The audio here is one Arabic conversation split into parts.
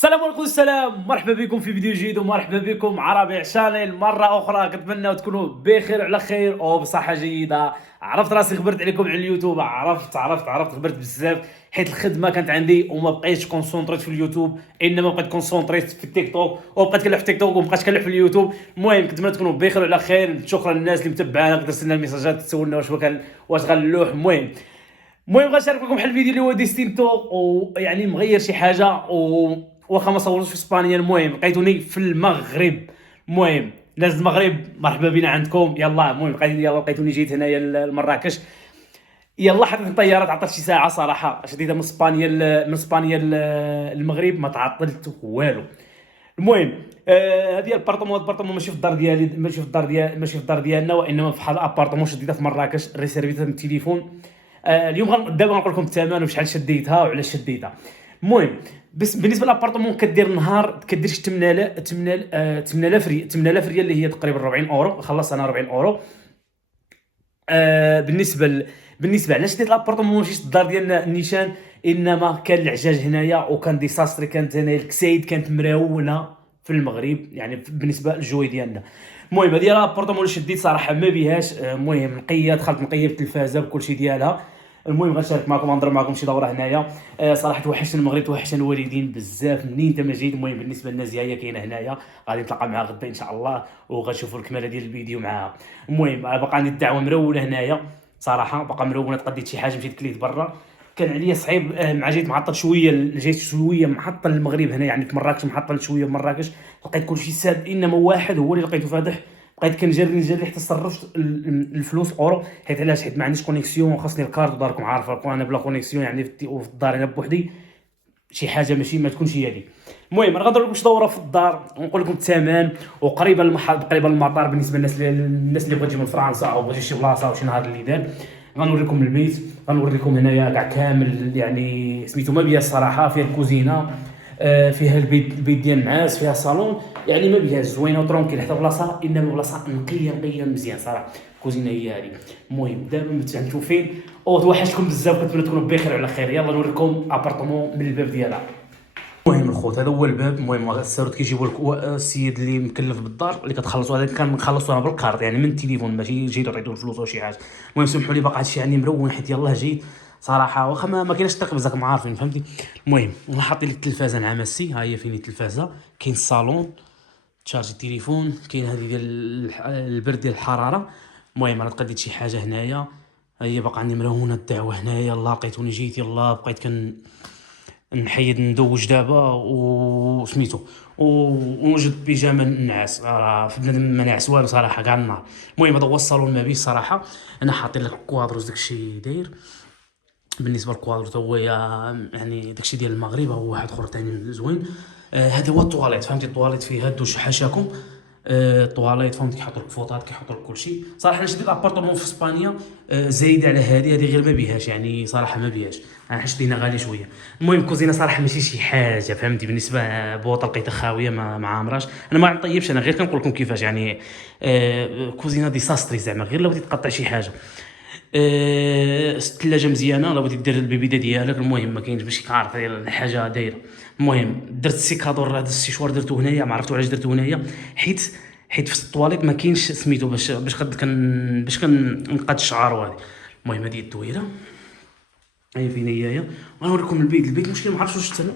السلام عليكم. السلام، مرحبا بكم في فيديو جديد ومرحبا بكم عربي شانيل مرة أخرى. كنتمنى تكونوا بخير وعلى خير وبصحة جيدة. عرفت راسي خبرت عليكم على اليوتيوب، عرفت خبرت بزاف حيت الخدمة كانت عندي وما بقيتش كونسونطريت في اليوتيوب، إنما بقيت كونسونطريت في التيك توك وبقيت كنلعب في التيك توك ومبقيتش كنلعب في اليوتيوب. المهم كنتمنى تكونوا بخير وعلى خير. شكرا للناس اللي متبعانا، درت لنا الميساجات تسولنا واش غنلوح. المهم غنشارك لكم بحال الفيديو اللي هو ديستينتو، ويعني مغير شي حاجه واخا ما صورتش في اسبانيا. المهم لقيتوني في المغرب. المهم ناس المغرب مرحبا بنا عندكم. المهم لقيتوني جيت هنايا لمراكش. حطيت الطيارات، عطلت شي ساعه صراحه شديده من اسبانيا للمغرب، ما تعطلت والو. المهم هذه الابارتمون ماشي في الدار ديالي، ماشي في الدار ديالنا، وانما في ابارتمون شديده في مراكش، ريسيرفيتها من التليفون. اليوم دابا غنقول لكم الثمن وشحال شديتها وعلاش شديتها. المهم بس بالنسبه للابارتمون كدير نهار كدير شي 8000 ريال اللي هي تقريبا 40 اورو. خلصت انا 40 اورو. بالنسبه علاش ديت لابارتمون ماشيش الدار ديالنا النيشان، انما كان العجاج هنايا وكان ديساستري. كانت هنايا الكسايد كانت مراونه في المغرب، يعني بالنسبه للجوي ديالنا. المهم هذه لابارتمون اللي شديت صراحه ما بيهاش. المهم دخلت نقيب التلفازه بكل شيء ديالها. المهم غنشارك معكم، نضرب معكم شي دوره هنايا. صراحه توحشت المغرب، توحشت الوالدين بزاف منين انت ما جيت. المهم بالنسبه للنازيه هي كاينه هنايا، غادي نتلاقى معها غدا ان شاء الله وغنشوفوا الكماله ديال الفيديو معها. المهم باقا عندي الدعوه مرونه هنايا صراحه، باقا مرونه. تقديت شي حاجه مشيت كليت برا، كان عليا صعيب. مع جيت معطل شويه، جيت شويه معطل المغرب هنا، يعني في مراكش معطل شويه في مراكش. لقيت كلشي ساد، انما واحد هو اللي لقيته فاتح. بقيت كنجري حتى صرفت الفلوس اورو. حيت ما عنديش كونيكسيون، خاصني الكارت، وداركم عارفه انا بلا كونيكسيون يعني في الدار انا بوحدي شي حاجه ماشي ما تكونش هي هذه. المهم انا غنضرب لكم شي دوره في الدار ونقول لكم الثمن وقريبه قريبه للمطار بالنسبه للناس اللي بغات تجي من فرنسا او بغات شي بلاصه او شي نهار اللي دار. غنوريكم البيت، غنوريكم هنايا كاع كامل، يعني سميتو ما بيا الصراحه. فيها الكوزينه، فيها البيت ديال النعاس، فيها الصالون، يعني ما بيهاش زوينه وترونكيل حتى بلاصه، انما بلاصه نقيه مزيان صراحه. الكوزينه هي هذه. المهم دابا متعنتو فين توحشتكم بزاف، كنتمنى تكونوا بخير وعلى خير. نوريكم ابارتمون من الباب ديالها. المهم الخوت هذا هو الباب. المهم السيرود كيجيبوا لك السيد اللي مكلف بالدار اللي كتخلصوا. هذا كنخلصوا انا بالكارت، يعني من التليفون، ماشي جيت عطيتو الفلوس ولا شي حاجه. المهم سمحوا لي باقا هادشي يعني مرون، حيت جيت صراحه واخا ما كاينش التقب راكم عارفين، فهمتي. المهم حاطين لك التلفازه نعمسي، ها هي فين التلفازه. كاين الصالون تشارجي التليفون، كاين هذه ديال البرد ديال الحراره. المهم انا تقديت شي حاجه هنايا، ها هي باقا عندي مرونه الدعوه هنايا. لقيتوني جيت، بقيت نحيد ندوج دابا وسميتو ونوجد بيجامه النعاس. راه في بنادم ما نعس والو صراحه كاع النهار. المهم هذا هو الصالون ما بيه صراحه. انا حاطين لك الكوادروس داكشي داير. بالنسبه للكوادروس هو يعني داكشي ديال المغرب، هو واحد اخر ثاني زوين. هذا هو الطواليت، فهمتي. الطواليت فيه هادو حاشاكم. الطواليت فهمتي، كيحطوا لك فوطات، كيحطوا لك كلشي. صراحه انا شديت ابارتمون في اسبانيا زايده على هذه غير ما بيهاش، يعني صراحه ما بيهاش. انا حشت هنا غالي شويه. المهم الكوزينه صراحه ماشي شي حاجه، فهمتي. بالنسبه بوطه لقيتها خاويه ما عامراش. انا ما نطيبش، انا غير كنقول لكم كيفاش يعني. كوزينه ديساستري زعما، غير لو بغيتي تقطع شي حاجه. الثلاجه مزيانه لو بغيتي دير البيبيده ديالك. المهم ما كاينش ماشي عارف الحاجه دايره. المهم درت السيكادور، هذا السيشوار درته هنايا، ما عرفتو علاش درته هنايا. حيت في الطواليت ما كاينش سميتو باش كنقاد الشعر وهذه. المهم هذه الدويره هي فين هي. غنوريكم البيت المشكل ما عرفتش واش تسنى.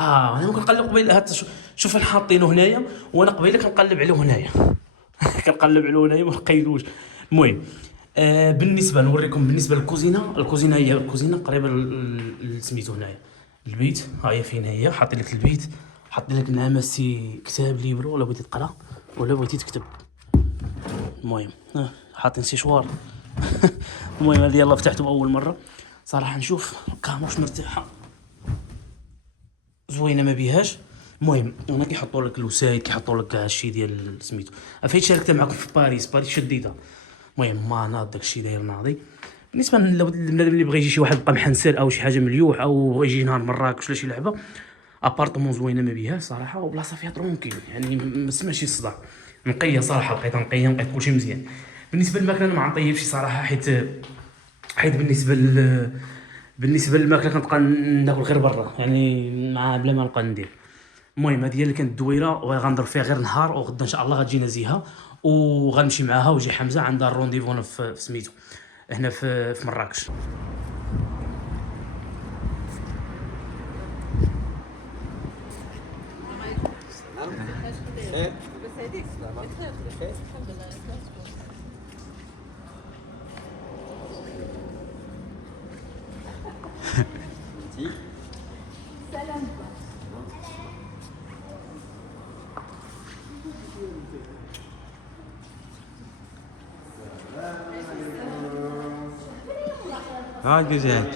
انا ممكن نقلب قبيله هاد شوف فين حاطينه هنايا، وانا قبيله كنقلب عليه هنايا. كنقلب عليه هنايا ما لقيتوش. المهم بالنسبه نوريكم بالنسبه للكوزينه. هي الكوزينه قريبه سميتو هنايا البيت. ها هي فين هي. حاطين لك البيت، حاطين لك نعمسي كتاب ليبرو ولا بغيتي تقرا ولا بغيتي تكتب. المهم حاطين سيشوار. المهم هذه فتحته اول مره صراحه. نشوف كاموش مرتاحه زوينه ما بيهاش. المهم هنا كيحطوا لك الوسايد، كيحطوا لك كاع الشيء ديال سميتو. فايت شاركت معكم في باريس شديده. المهم ما ناض داكشي داير ناضي. بالنسبه للبنادم اللي بغى يجي شي واحد بقى محنسر او شي حاجه مليوح او بغى يجي نهار مراكش ولا شي لعبه، ابارتمون زوينه ما بيهاش صراحه، وبلاصه فيها ترونكيل، يعني ما سمعش الصداع. نقيه صراحه، لقيتها نقيه، لقيت كلشي مزيان. بالنسبه للماكله انا ما غنطيبش صراحه، حيت بالنسبه للماكله كنبقى ناكل غير برا، يعني مع بلا ما نبقى ندير. المهم هذه هي اللي كانت الدويره، وغنضرب فيها غير نهار، وغدا ان شاء الله غتجي نزيهه وغنمشي معاها، ويجي حمزه عندها الرونديفو في سميتو هنا في مراكش. ها جزات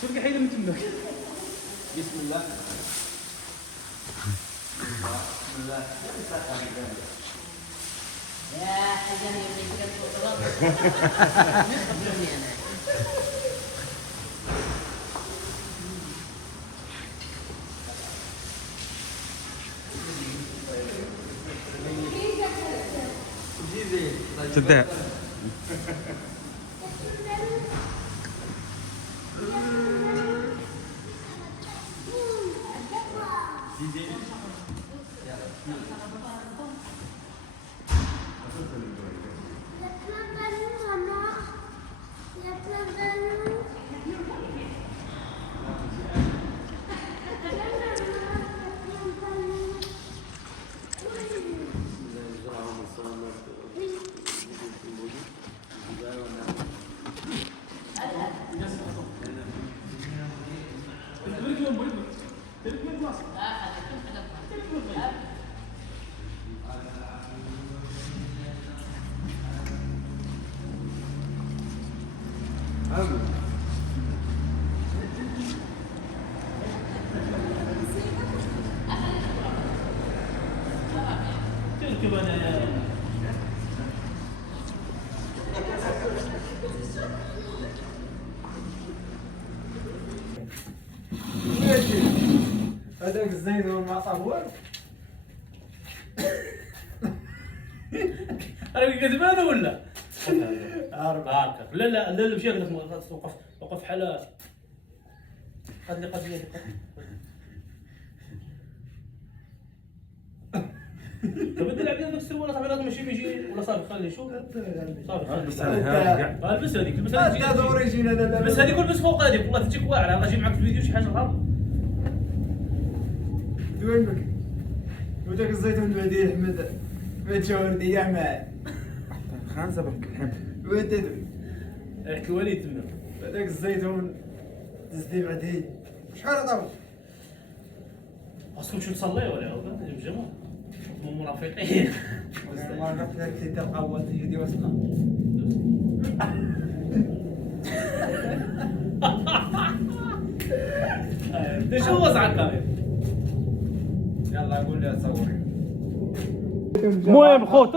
شوف حيدة من تمك. بسم الله. بسم الله. يا حاجة تبدأ. هذاك الزيت ما طهور. راك كذبانه ولا؟ أربعة. لا لا لا ماشي هكذاك، وقف بحال قد لي تبدل علينا داك السروال صاحبي، راه ماشي يجي ولا صافي خليه شوف صافي خليه. البس هذيك هذا اوريجين هذا. البس هذيك ولبس فوق هذيك، والله تجيك واعره، غنجي معاك في الفيديو شي حاجه غلط. وينك؟ وداك الزيتون بعدي احمد ما تشاوردي يا معاه. خمسة بك الحمد. ودد ريحه الوليد تما. هذاك الزيتون تزدي بعدي شحال طول؟ خاصكم تمشيو تصليو ولا عاود الجمعه مرافقين. ما عرفت لك تلقى هو تجي وصلنا. انت شو وضعك كامل؟ يلا قول لي صوري. المهم خوت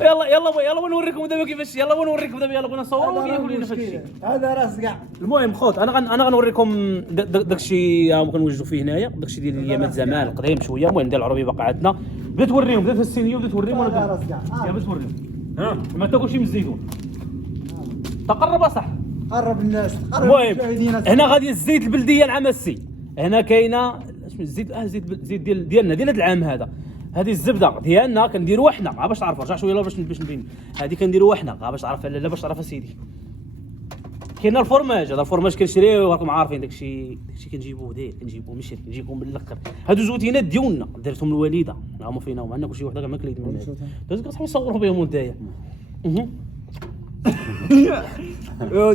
يلا نوريكم دابا كيفاش، يلا بغينا نصوروا ويقول لنا فهاد الشيء. هذا راس كاع. المهم خوت انا غنوريكم داكشي كنوجدوا فيه هنايا، داكشي ديال ايامات زمان القديم شويه. المهم ديال العربيه باقا عندنا، بدات توريهم، بدات الصينيه وبدات توريهم وانا راس كاع. بدات توريهم. ها ما تاكلش من الزيتون. تقرب صح. قرب الناس. المهم هنا غادي الزيت البلديه العمسي، هنا كاينه الزيت زيت ديالنا ديال هذا العام هذا. هذه الزبده ديالنا كنديروها حنا، باش تعرفوا رجع شويه باش نبين. هذه كنديروها حنا باش تعرف، لا باش تعرف اسيدي. كاين الفرماج، هذا الفرماج كنشريه وراكم عارفين داكشي كنجيبوه كنجيبوه مشري، كنجيبوه من الاخر. هادو زوتينات ديالنا درتهم الوالده، هما فينا هما، عندنا كلشي وحده كاع ما كليت منهم. بس كتصحوا يصوروا بهم نتايا.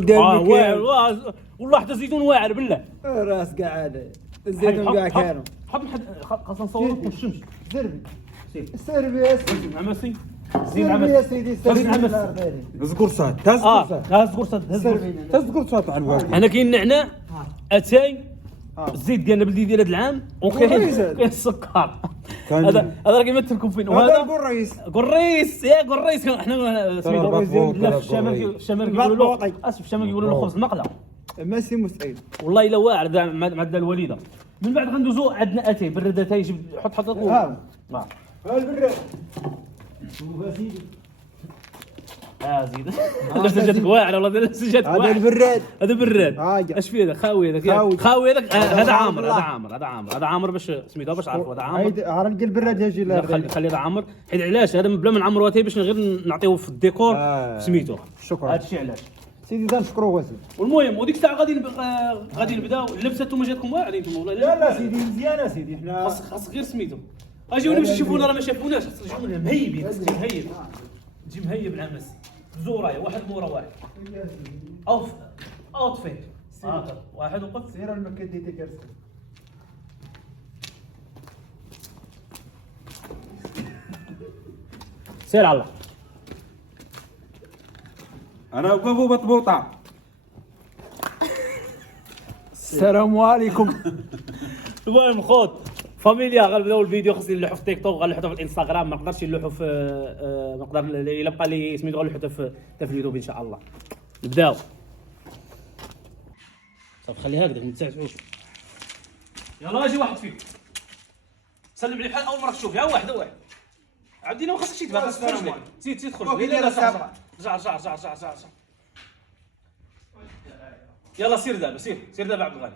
واعر والله حتى الزيتون واعر بالله. راس كاع هذا الزيتون كاع كانوا. حط خاصنا نصوروا في الشمس. زربي السربي يا سيدي. عمسي السربي يا سيدي. اذكر صاد تذكر صاد على الوالد. انا كاين النعناع، اتاي، الزيت ديالنا بلدي ديال هذا العام، وكاين السكر. هذا راه كيمثلكم فين هذا وهذا القريس قريس يا قريس احنا سميتو رباط لا في الشمال في الشمال كيقولوا له اسف في الشمال كيقولوا له خبز المقله ماشي مستحيل. والله الا واعر مع الوالده. من بعد غندوزو عندنا اتاي برد اتاي جيب حط ها البراد زيد لابسه جاتك واعره والله لابسه جاتك هذا واعره. البراد هذا براد هاجا. اش فيه هذا خاوي هذاك خاوي هذاك هذا عامر باش سميتو باش تعرفوا هذا عامر هيد عرق البراد يجي خلي هذا عامر حيت علاش هذا بلا ما نعمروا اتاي باش غير نعطيوه في الديكور سميتو شكرا. هذا الشيء علاش سيدي تنشكرو واسيدي. والمهم وديك الساعه غادي نبداو اللبسه انتم جاتكم واعرين انتم والله لا سيدي مزيانه سيدي حنا خاص غير سميتو اجيونا باش تشوفونا راه ما شافوناش خاص تجيونا مهيبين خاص تجي مهيب تجي مهيب العمس زورايا واحد مورا واحد اوتفيت واحد وقف سير المكة ديتي كرسي. سير على الله انا وقفوا بطبوطه. السلام عليكم. المهم خوت فاميليا غنبداو الفيديو خصني نلوحو في تيك توك غنلوحو في الانستغرام ما نقدرش نلوحو في نقدر الا بقى لي سميتو غنلوحو في اليوتيوب ان شاء الله. نبداو صافي خلي هكذا ما تسعفوش. يلا اجي واحد فيكم سلم عليه بحال اول مره تشوف يا واحد عبدينا ما خاصكش تبان زيد خرج لا رجع يلا سير دابا سير دابا عبد الغني.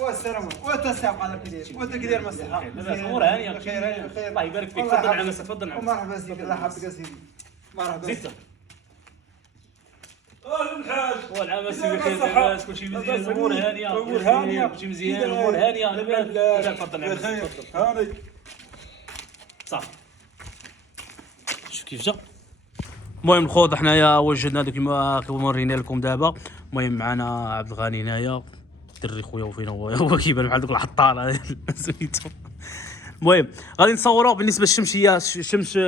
والسلام وتسعب على كدير وتكدير مسح لاباس امور هانيه خير الله يبارك فيك. تفضل عمس تفضل عمس. مرحبا سيدي الله يحفظك سيدي. مرحبا زيد الحاج والعمس بخير لاباس كلشي مزيان الامور هانيه كلشي مزيان الامور هانيه لاباس تفضل عمس تفضل هاني صافي شوف كيف جا. المهم الخوض حنايا وجدنا هذوك كيما ورينا لكم دابا. المهم معنا عبد الغني هنايا دري خويا وفين هو كيبان بحال دوك العطار هذا سميتو. المهم غادي نصوروا بالنسبه للشمسيه الشمس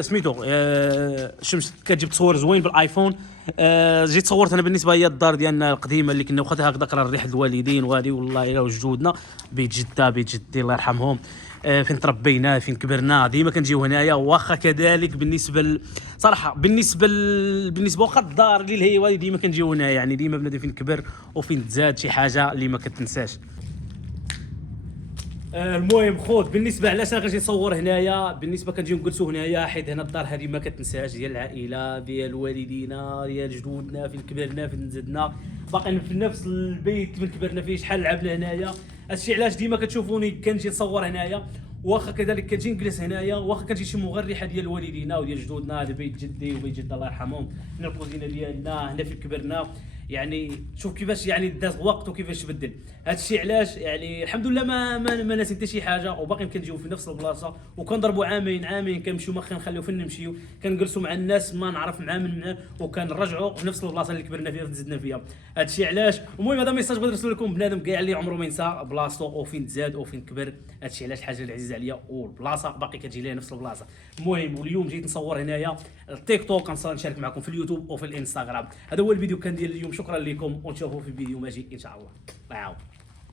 سميتو الشمس كتجيب تصوير زوين بالايفون. جيت صورت انا بالنسبه هي الدار ديالنا القديمه اللي كنا واخدها هكذا راه ريحه الوالدين وهذه والله الا وجدودنا بيت جده بيت جدي الله يرحمهم فين تربينا فين كبرنا ديما كنجيو هنايا. واخا كذلك بالنسبه صراحه بالنسبه واخا الدار اللي هي والدي ديما كنجيو هنايا يعني ديما بنادم فين كبر وفين تزاد شي حاجه اللي ما كتنساش. المهم خوت بالنسبه علاش انا كنجي نصور هنايا بالنسبه كنجيو نجلسوا هنايا حيت هنا الدار هذه ما كتنساش ديال العائله ديال والدينا ديال جدودنا فين كبرنا فين زدنا باقيين في نفس البيت فين كبرنا فيه شحال لعبنا هنايا. هادشي علاش ديما كتشوفوني كنجي نصور هنايا. واخا كذلك كنجي نجلس هنايا واخا كنجي نشم الريحه ديال والدينا وديال جدودنا هذا بيت جدي وبيت جده الله يرحمهم هنا الكوزينه ديالنا هنا فين كبرنا يعني شوف كيفاش يعني داز وقت وكيفاش تبدل. هادشي علاش يعني الحمد لله ما ناسين حتى شي حاجه وباقيين كنجيو في نفس البلاصه وكنضربوا عامين كنمشيو ما كنخليو فين نمشيو كنجلسوا مع الناس ما نعرف معاه وكنرجعوا في نفس البلاصه اللي كبرنا فيها وتزدنا فيها. هادشي علاش المهم هذا ميساج بغيت نرسل لكم بنادم كاع اللي عمره ما ينسى بلاصتو وفين تزاد وفين كبر. هادشي علاش حاجه اللي عزيزه عليا والبلاصه باقي كتجي ليا نفس البلاصه. المهم واليوم جيت نصور هنايا التيك توك كنشارك معكم في اليوتيوب وفي الانستغرام. هذا هو الفيديو كان ديال اليوم. شكرا لكم ونشوفوا في فيديو ماجي ان شاء الله. الله يعاون.